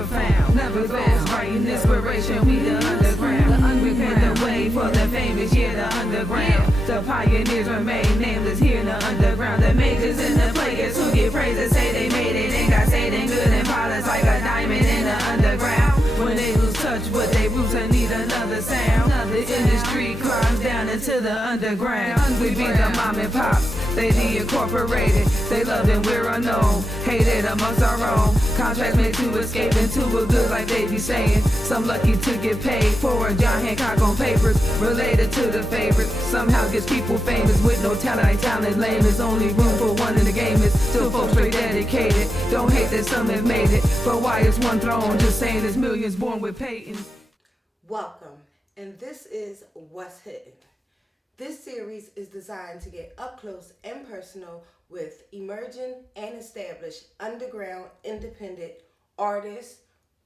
never found. Never found. Writing inspiration, we the underground. We paved the way for the famous, yeah, the underground. The pioneers remain nameless here in the underground. The majors and the players who get praise and say they made it and got saved and good and polished like a diamond in the underground. When they lose touch with their roots and need another sound, the industry climbs down into the underground. We be the mom and pops, they the incorporated. They love and we're unknown, hated amongst our own. Contracts made to escape into a good like they be saying. Some lucky to get paid for a John Hancock on papers. Related to the favorites, somehow gets people famous. With no talent, like talent lame. There's only room for one in the game. Is still folks very dedicated. Don't hate that some have made it, but why is one throne? Just saying there's millions born with Peyton. Welcome, and this is What's Hidden. This series is designed to get up close and personal with emerging and established underground independent artists,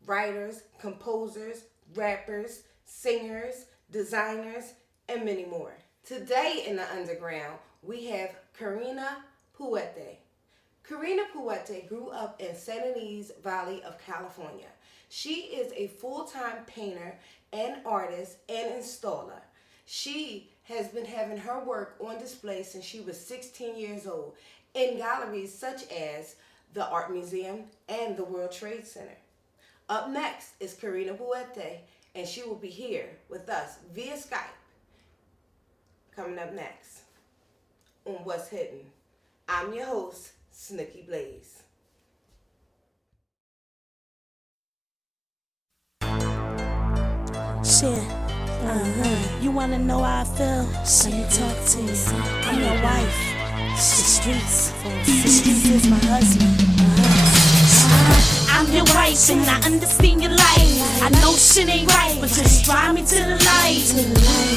writers, composers, rappers, singers, designers, and many more. Today in the underground, we have Karina Puente. Karina Puente grew up in San Ynez Valley of California. She is a full-time painter and artist and installer. She has been having her work on display since she was 16 years old in galleries such as the Art Museum and the World Trade Center. Up next is Karina Puente, and she will be here with us via Skype. Coming up next on What's Hidden, I'm your host, Snooky Blaze. Shit. You wanna know how I feel? Let me talk to you. I'm your wife. The streets is my husband. I'm your wife and I understand your life. I know shit ain't right, but just drive me to the light.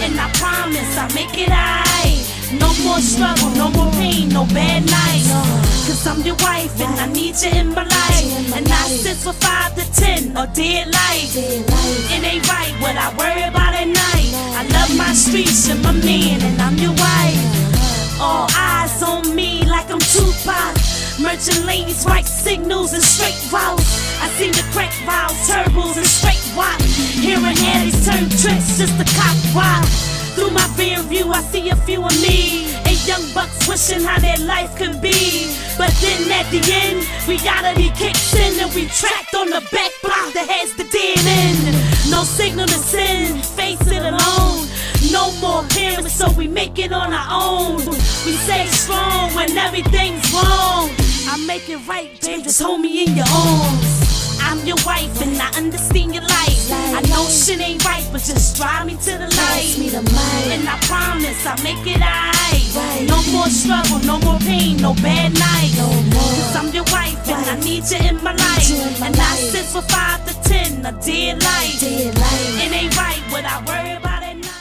And I promise I'll make it right. No more struggle, no more pain, no bad nights. Cause I'm your wife and I need you in my life. And I sit for 5 to 10 or dead life. It ain't right what I worry about at night. I love my streets and my man and I'm your wife. All eyes on me like I'm Tupac. Merchant lanes, right signals and straight routes. I see the crack valves, turbos and straight watch. Hearing Hatties turn tricks just to cop rock. Through my rear view, I see a few of me and young bucks wishing how their life could be. But then at the end, reality kicks in and we trapped on the back block that has the dead end. No signal to sin, face it alone. No more parents, so we make it on our own. We stay strong when everything's wrong. I make it right, babe, just hold me in your arms. I'm your wife and I understand your life. I know shit ain't right, but just drive me to the light. And I promise I'll make it right. No more struggle, no more pain, no bad nights. Cause I'm your wife and I need you in my life. And I sit for 5 to 10, a dead light. It ain't right what I worry about at night.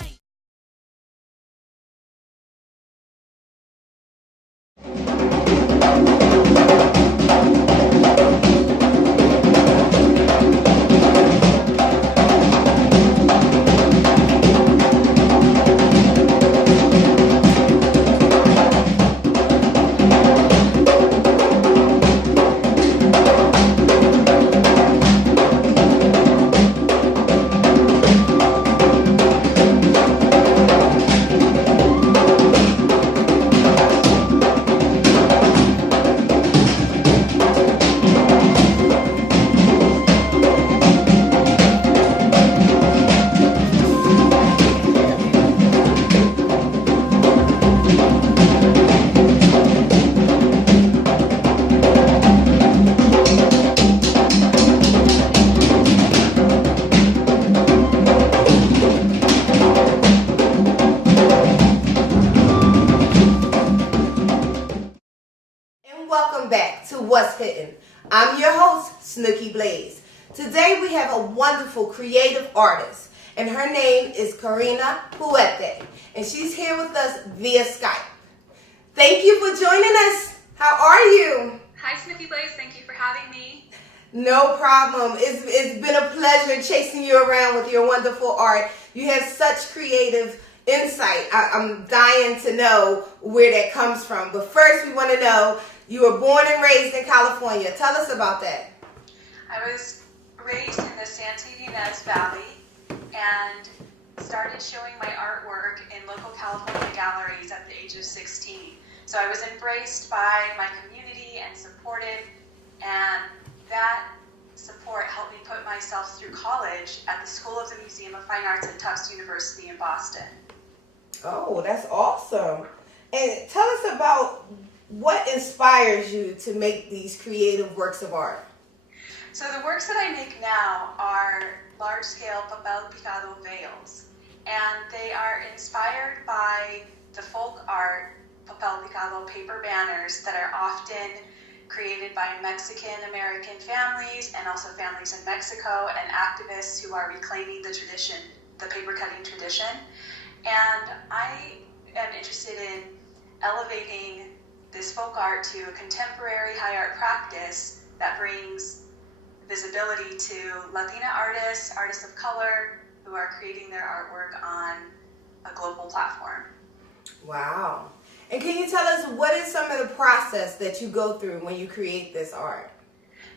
What's Hidden. I'm your host, Snooky Blaze. Today we have a wonderful creative artist, and her name is Karina Puente, and she's here with us via Skype. Thank you for joining us. How are you? Hi, Snooky Blaze. Thank you for having me. No problem. It's been a pleasure chasing you around with your wonderful art. You have such creative insight. I'm dying to know where that comes from. But first, we want to know, you were born and raised in California. Tell us about that. I was raised in the Santa Ynez Valley and started showing my artwork in local California galleries at the age of 16. So I was embraced by my community and supported, and that support helped me put myself through college at the School of the Museum of Fine Arts at Tufts University in Boston. Oh, that's awesome. And tell us about what inspires you to make these creative works of art. So the works that I make now are large-scale Papel Picado veils, and they are inspired by the folk art Papel Picado paper banners that are often created by Mexican-American families and also families in Mexico and activists who are reclaiming the tradition, the paper cutting tradition. And I am interested in elevating this folk art to a contemporary high art practice that brings visibility to Latina artists, artists of color who are creating their artwork on a global platform. Wow. And can you tell us what is some of the process that you go through when you create this art?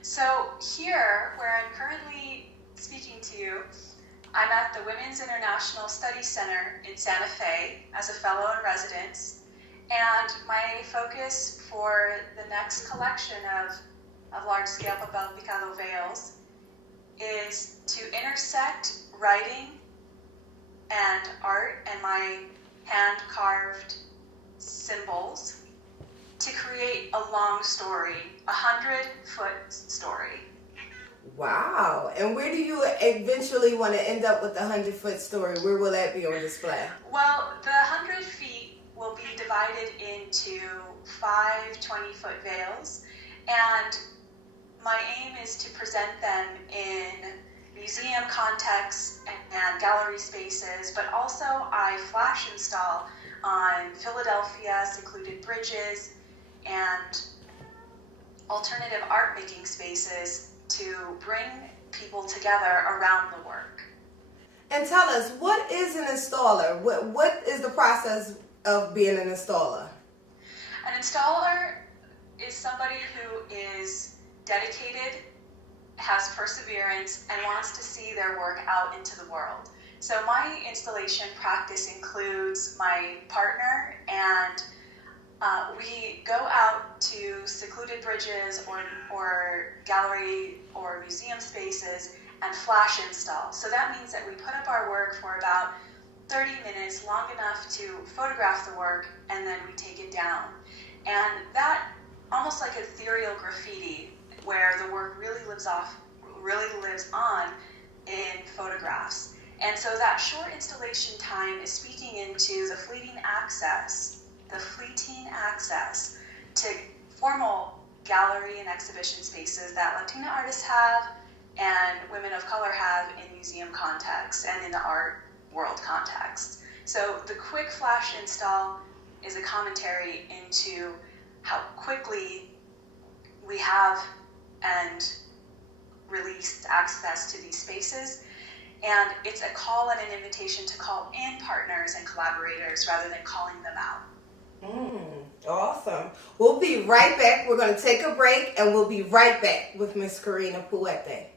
So here, where I'm currently speaking to you, I'm at the Women's International Studies Center in Santa Fe as a fellow in residence, and my focus for the next collection of large-scale Papel Picado veils is to intersect writing and art and my hand-carved symbols to create a long story, 100-foot story. Wow. And where do you eventually want to end up with the 100-foot story? Where will that be on display? Well, the 100 feet will be divided into 5 20-foot veils, and my aim is to present them in museum contexts and gallery spaces, but also I flash install on Philadelphia secluded bridges and alternative art making spaces to bring people together around the work. And tell us, what is an installer? What is the process of being an installer? An installer is somebody who is dedicated, has perseverance, and wants to see their work out into the world. So my installation practice includes my partner, and we go out to secluded bridges or gallery or museum spaces and flash install. So that means that we put up our work for about 30 minutes, long enough to photograph the work, and then we take it down. And that, almost like ethereal graffiti, where the work really lives on in photographs. And so that short installation time is speaking into the fleeting access to formal gallery and exhibition spaces that Latina artists have and women of color have in museum contexts and in the art world context. So the quick flash install is a commentary into how quickly we have and released access to these spaces. And it's a call and an invitation to call in partners and collaborators rather than calling them out. Awesome. We'll be right back. We're going to take a break, and we'll be right back with Miss Karina Puente.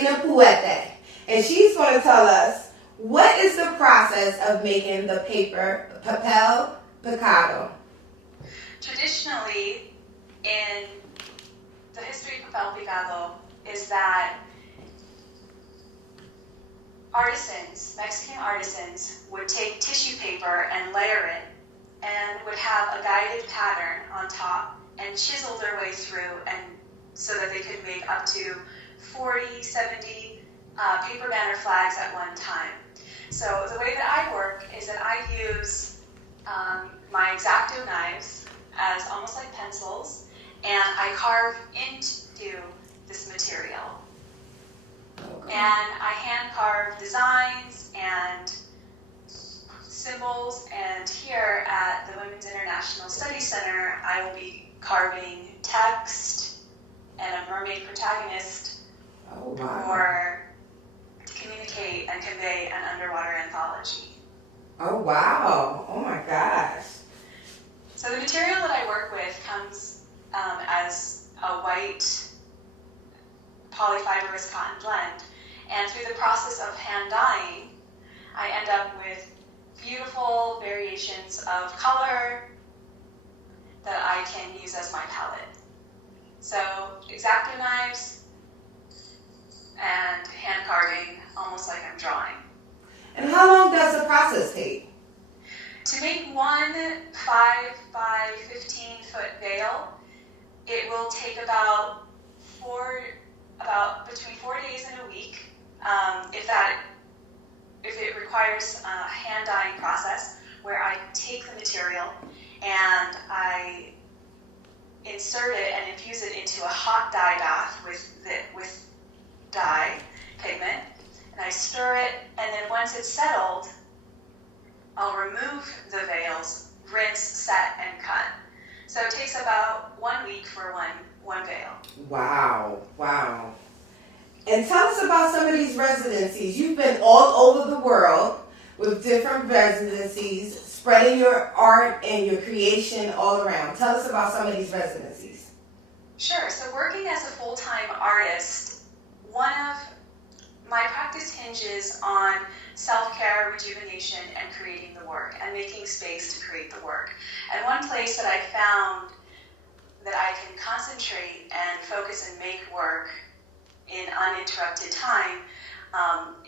Karina Puente, and she's going to tell us what is the process of making the paper Papel Picado. Traditionally, in the history of Papel Picado, is that artisans, Mexican artisans, would take tissue paper and layer it and would have a guided pattern on top and chisel their way through, and so that they could make up to 40, 70 paper banner flags at one time. So the way that I work is that I use my X-Acto knives as almost like pencils, and I carve into this material. Okay. And I hand carve designs and symbols, and here at the Women's International Study Center, I will be carving text and a mermaid protagonist Oh, wow. to communicate and convey an underwater anthology. Oh, wow. Oh, my gosh. So the material that I work with comes as a white polyfibrous cotton blend, and through the process of hand dyeing, I end up with beautiful variations of color that I can use as my palette. So X-Acto knives and hand carving, almost like I'm drawing. And how long does the process take? To make one 5 by 15 foot veil, it will take about between 4 days and a week. If it requires a hand dyeing process where I take the material and I insert it and infuse it into a hot dye bath with dye pigment, and I stir it, and then once it's settled, I'll remove the veils, rinse, set, and cut. So it takes about 1 week for one veil. Wow, wow. And tell us about some of these residencies. You've been all over the world with different residencies, spreading your art and your creation all around. Tell us about some of these residencies. Sure. So working as a full-time artist, one of my practice hinges on self-care, rejuvenation, and creating the work, and making space to create the work. And one place that I found that I can concentrate and focus and make work in uninterrupted time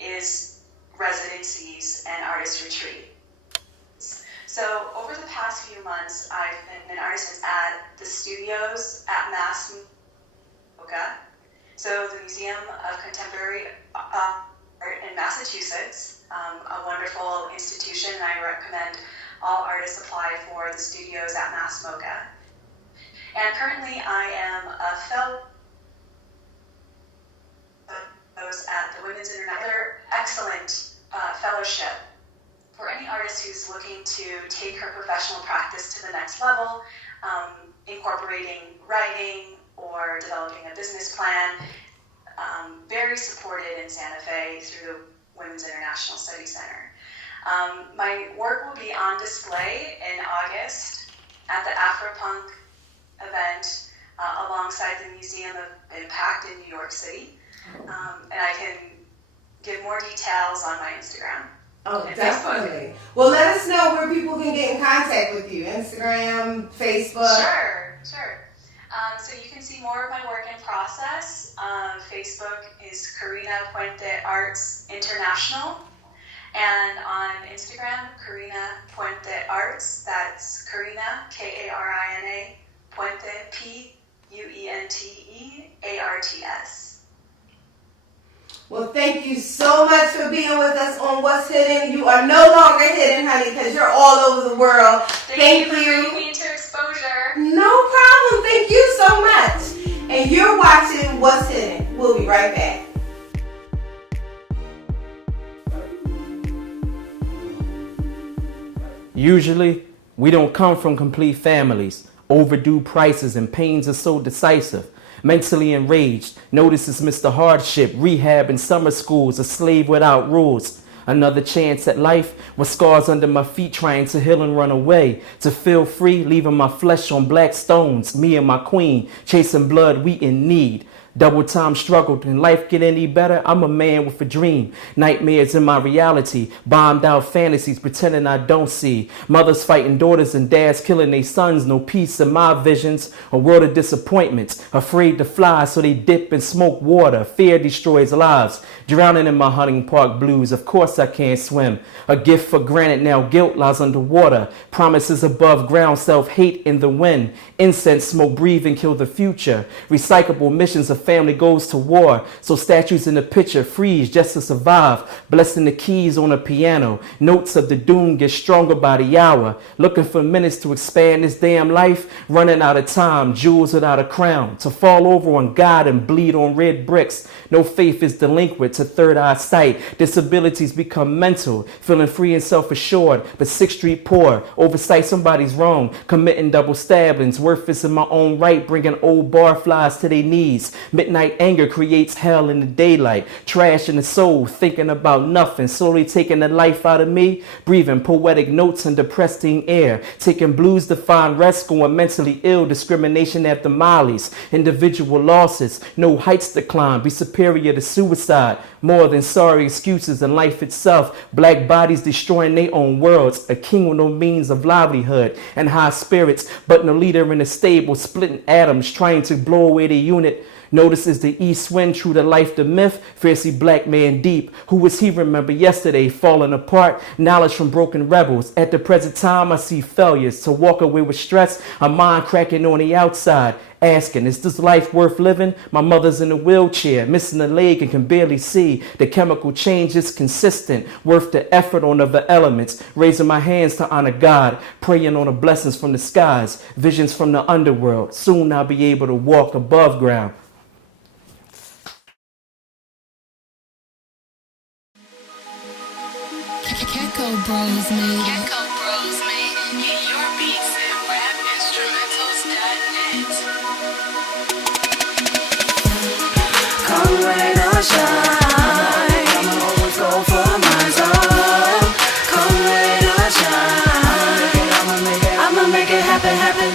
is residencies and artist retreats. So over the past few months, I've been an artist at the studios at Mass Mocha, so the Museum of Contemporary Art in Massachusetts, a wonderful institution, and I recommend all artists apply for the studios at Mass Mocha. And currently I am a fellow at the Women's International, excellent fellowship for any artist who's looking to take her professional practice to the next level, incorporating writing or developing a business plan. Very supported in Santa Fe through the Women's International Study Center. My work will be on display in August at the Afropunk event alongside the Museum of Impact in New York City. And I can give more details on my Instagram. Oh, and definitely. Facebook. Well, let us know where people can get in contact with you. Instagram, Facebook. Sure. So you can see more of my work in process. Facebook is Karina Puente Arts International. And on Instagram, Karina Puente Arts. That's Karina, Karina, Puente, Puentearts. Well, thank you so much for being with us on What's Hidden. You are no longer hidden, honey, because you're all over the world. Thank you for bringing me into exposure. No problem. Thank you so much. And you're watching What's Hidden. We'll be right back. Usually, we don't come from complete families. Overdue prices and pains are so decisive. Mentally enraged, notices Mr. Hardship, rehab and summer schools, a slave without rules. Another chance at life with scars under my feet trying to heal and run away. To feel free, leaving my flesh on black stones. Me and my queen, chasing blood, we in need. Double time struggle. Can life get any better? I'm a man with a dream. Nightmares in my reality. Bombed out fantasies pretending I don't see. Mothers fighting daughters and dads killing their sons. No peace in my visions. A world of disappointments. Afraid to fly so they dip and smoke water. Fear destroys lives. Drowning in my hunting park blues. Of course I can't swim. A gift for granted, now guilt lies underwater. Promises above ground, self-hate in the wind. Incense smoke, breathe and kill the future. Recyclable missions, a family goes to war. So statues in the picture freeze just to survive. Blessing the keys on a piano. Notes of the doom get stronger by the hour. Looking for minutes to expand this damn life. Running out of time, jewels without a crown. To fall over on God and bleed on red bricks. No faith is delinquent to third eye sight. Disabilities become mental. Feeling free and self-assured, but 6th Street poor. Oversight, somebody's wrong. Committing double stabbings. Worthless in my own right. Bringing old barflies to their knees. Midnight anger creates hell in the daylight. Trash in the soul. Thinking about nothing. Slowly taking the life out of me. Breathing poetic notes in depressing air. Taking blues to find rest. Going mentally ill. Discrimination after mollies. Individual losses. No heights to climb. Be superior to suicide. More than sorry excuses in life itself. Black bodies destroying their own worlds. A king with no means of livelihood and high spirits, but no leader in the stable. Splitting atoms, trying to blow away the unit. Notices the east wind, true to life, the myth. Fiercely black man deep. Who was he? Remember yesterday, falling apart. Knowledge from broken rebels. At the present time, I see failures. To walk away with stress, a mind cracking on the outside. Asking, is this life worth living? My mother's in a wheelchair, missing a leg and can barely see. The chemical change is consistent, worth the effort on other elements. Raising my hands to honor God, praying on the blessings from the skies, visions from the underworld. Soon I'll be able to walk above ground. Gecko Bros made Get your beats at rapinstrumentals.net. Come rain or shine, I'ma always go for my zone. Come rain or shine, I'ma make it happen.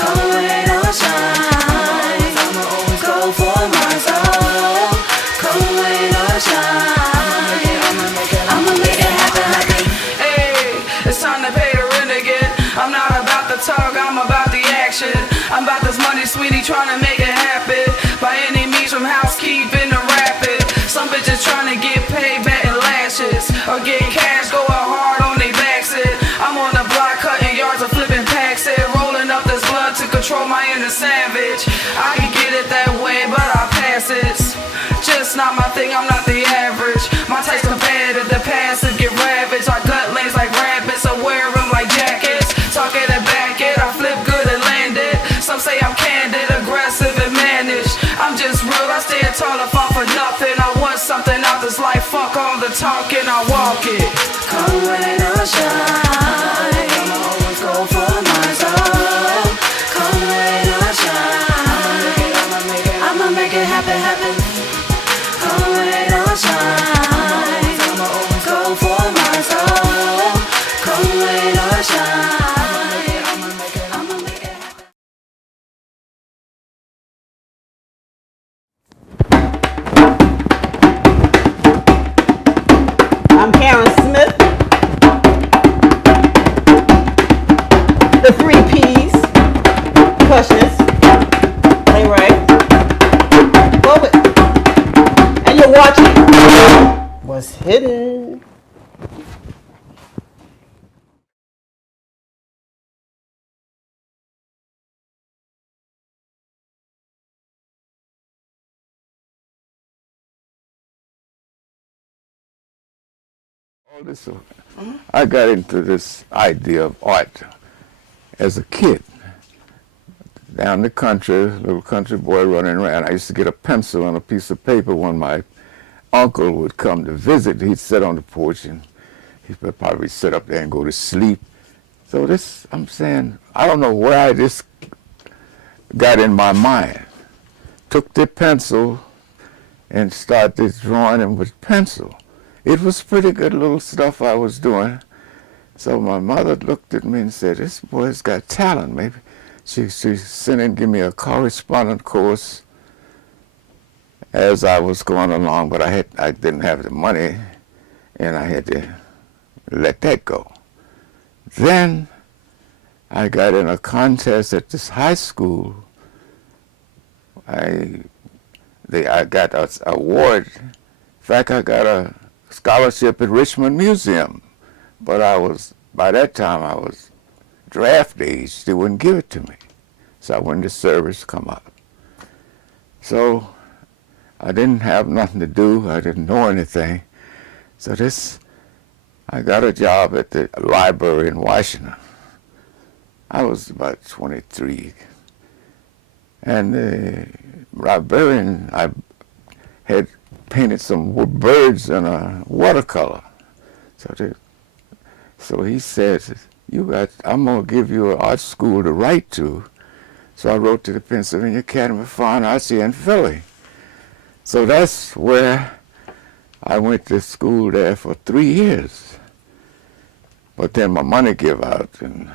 Come rain or shine, I'ma always go for my zone. Come rain or shine, I'ma make it happen. Hey, it's time to pay the rent again. I'm not about the talk, I'm about the action. I'm about this money, sweetie, trying to make it happen. By any means, from housekeeping to rapping. Some bitches trying to get paid back in lashes, or get cash going hard on their backs. I'm on the block cutting yards or flipping packs. Rolling up this blood to control my inner savage. I can get it that way, but I pass it. Just not my thing, I'm not the average. My taste competitive, the passive get ravaged. I gut lanes like rabbits, I wear them like jackets. Talk it and back it, I flip good and land it. Some say I'm candid, aggressive and managed. I'm just real, I stand tall if I'm for nothing. I want something out this life, fuck all the talking, I walk it. Come rain or shine, I'ma always go for my zone. Come rain or shine, I'ma make it happen. Come rain or shine, I'ma always go for my zone. Come rain or shine, I'ma make it happen. I'm Karen Smith, the 3 P's, percussionist, Leroy, Love it, and you're watching What's Hidden. All this, I got into this idea of art as a kid. Down the country, little country boy running around. I used to get a pencil and a piece of paper when my uncle would come to visit. He'd sit on the porch and he'd probably sit up there and go to sleep. So this, I'm saying, I don't know why this got in my mind. Took the pencil and started drawing him with pencil. It was pretty good little stuff I was doing. So my mother looked at me and said, this boy's got talent. Maybe she sent and give me a correspondence course as I was going along, but I didn't have the money, and I had to let that go. Then I got in a contest at this high school. I got an award. In fact, I got a scholarship at Richmond Museum, but by that time I was draft age. They wouldn't give it to me, so I went to service, come up. So I didn't have nothing to do. I didn't know anything. So I got a job at the library in Washington. I was about 23. And the librarian, I had painted some birds in a watercolor. So he said, I'm going to give you an art school to write to. So I wrote to the Pennsylvania Academy of Fine Arts here in Philly. So that's where I went to school there for 3 years. But then my money gave out, and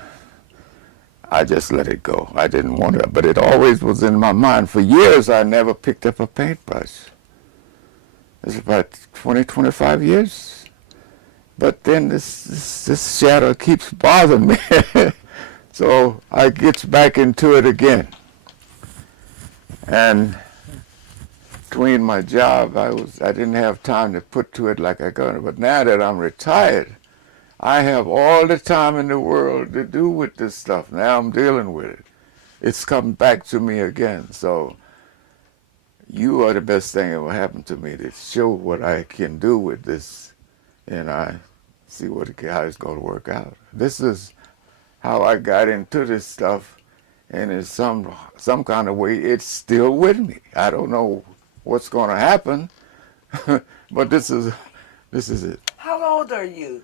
I just let it go. I didn't want it, but it always was in my mind. For years, I never picked up a paintbrush. It's about 20, 25 years. But then this shadow keeps bothering me. So I gets back into it again. And between my job, I didn't have time to put to it like I got. But now that I'm retired, I have all the time in the world to do with this stuff. Now I'm dealing with it. It's come back to me again. So you are the best thing that will happen to me to show what I can do with this, and I see how it's going to work out. This is how I got into this stuff, and in some kind of way, it's still with me. I don't know what's going to happen, but this is it. How old are you?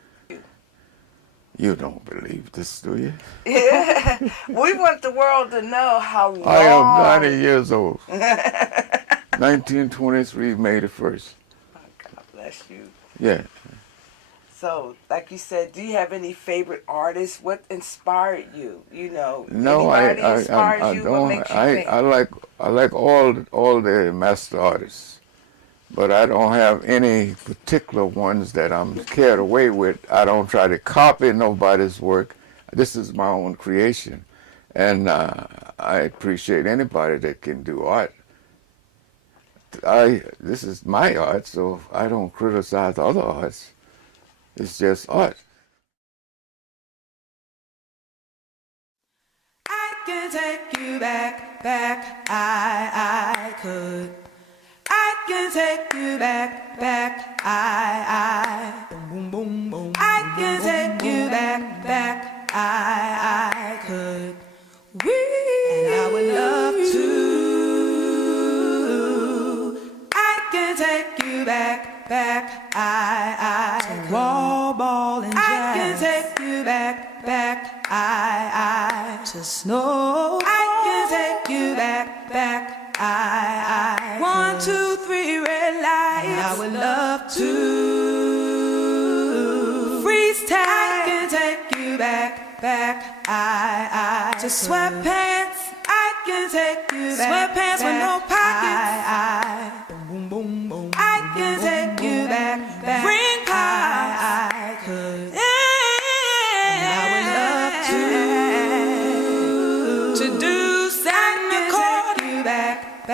You don't believe this, do you? Yeah. We want the world to know how long. I am 90 years old. 1923, May the 1st. Oh, God bless you. Yeah. So, like you said, do you have any favorite artists? What inspired you? No, I don't. I like all the master artists, but I don't have any particular ones that I'm carried away with. I don't try to copy nobody's work. This is my own creation, and I appreciate anybody that can do art. This is my art, so I don't criticize other arts. It's just art. I can take you back, I could. I can take you back, I. Boom, boom, boom. I can take you back, I could. And I would love to. I can take you back, I. To wall ball and jazz. I can take you back, I. To snow. I can take you back, I. 1, 2, 3 red lights. And I would love to freeze time. I can take you back, I. To sweatpants. I can take you back. Sweatpants with no pockets. I. Boom, boom, boom. I can take you back. Ring pops. I could. And I would love to do something cold. You back,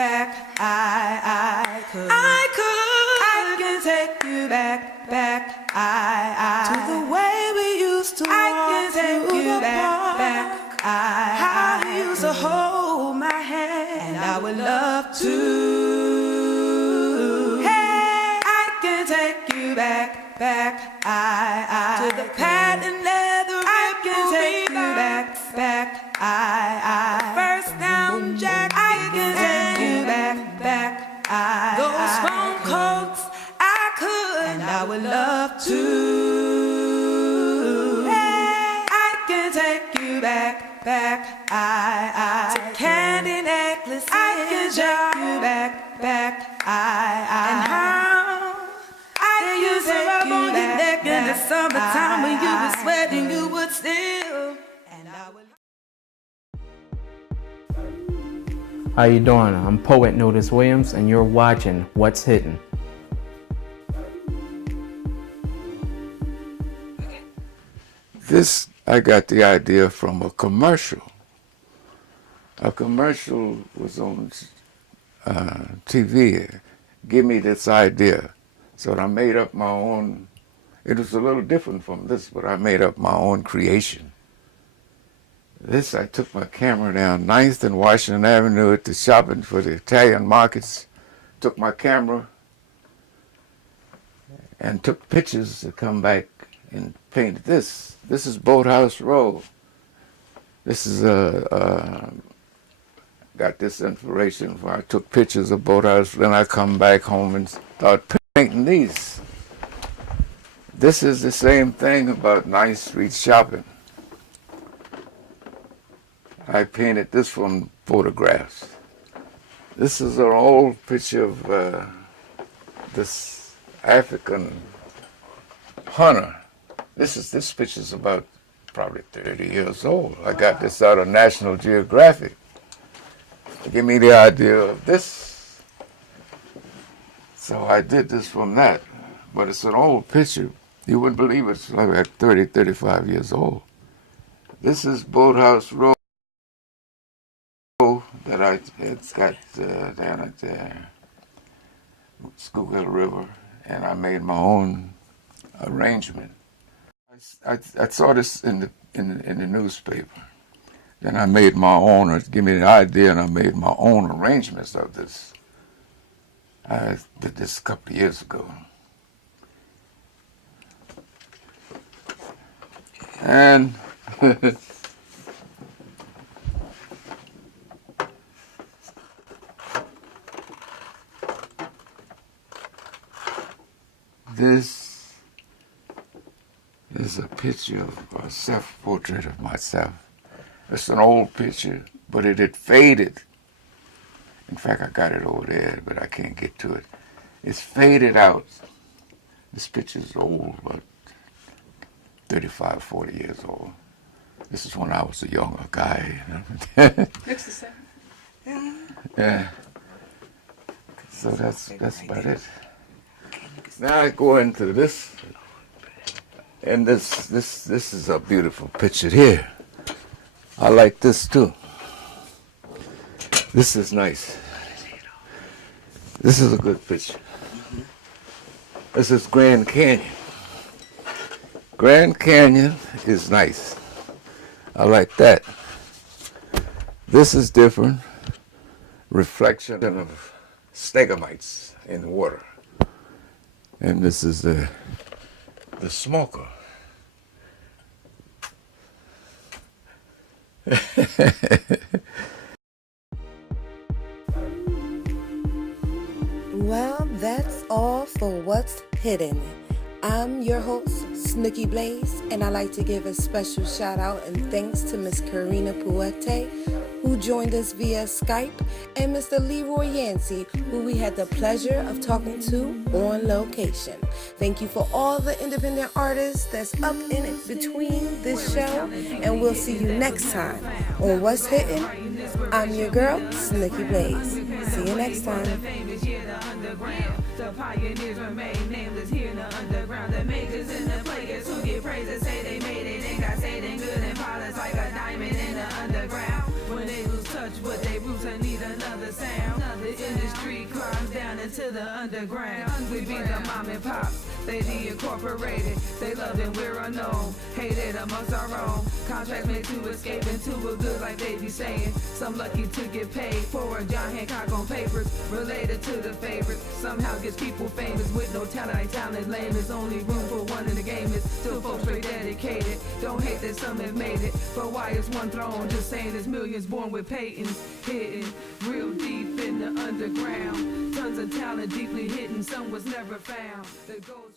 I could. I can take you back, I. To the way we used to. I can take you back, I. How you used to hold my hand. And I would love to. Take you back, I. To the patent leather. I can take you back, I. First down jack. I can take you back, I. Those phone coats. I could. And I would love to. I can take you back, I. To candy necklaces. I can take you back, I. And how you say rub on your neck in the summertime when you were sweating, you would still. And How you doing? I'm Poet Notice Williams, and you're watching What's Hidden. This, I got the idea from a commercial. A commercial was on TV. Give me this idea. So I made up my own. It was a little different from this, but I made up my own creation. This, I took my camera down 9th and Washington Avenue at the shopping for the Italian markets, took my camera and took pictures to come back and painted this. This is Boathouse Road. This is got this inspiration where I took pictures of Boathouse, then I come back home and start painting these. This is the same thing about 9th Street shopping. I painted this from photographs. This is an old picture of this African hunter. This picture's about probably 30 years old. I got this out of National Geographic to give me the idea of this. So I did this from that, but it's an old picture. You wouldn't believe it's like 30, 35 years old. This is Boathouse Road that it's got down at the Schuylkill River, and I made my own arrangement. I saw this in the newspaper. Then I made my own, or give me the idea, and I made my own arrangements of this. I did this a couple of years ago. And this is a picture of a self-portrait of myself. It's an old picture, but it had faded. In fact, I got it over there, but I can't get to it. It's faded out. This picture's old, about 35, 40 years old. This is when I was a younger guy. Looks the same. Yeah. So that's about it. Now I go into this, and this is a beautiful picture here. I like this too. This is nice. This is a good picture. This is Grand Canyon. Grand Canyon is nice. I like that. This is different. Reflection of stegamites in the water. And this is the smoker. Well, that's all for What's Hidden. I'm your host, Snooky Blaze, and I'd like to give a special shout out and thanks to Miss Karina Puente, who joined us via Skype, and Mr. Leroy Yancey, who we had the pleasure of talking to on location. Thank you for all the independent artists that's up in it between this show, and we'll see you next time on What's Hidden. I'm your girl, Snooky Blaze. See you next time. The pioneers remain nameless here in the underground. The majors and the players who get praises say they made it. They got say they good and polished like a diamond in the underground. When they lose touch with their roots and need another sound, the industry climbs down into the underground. We be the mom and pops, they the incorporated. They love and we're unknown, hated amongst our own. Contracts made to escape into a good like they be saying. Some lucky to get paid for a John Hancock on papers. Related to the favorite, somehow gets people famous with no talent. Ain't talent lame. There's only room for one in the game. It's still folks straight dedicated. Don't hate that some have made it, but why is one throne? Just saying there's millions born with patents hidden real deep in the underground. Tons of talent deeply hidden. Some was never found. That goes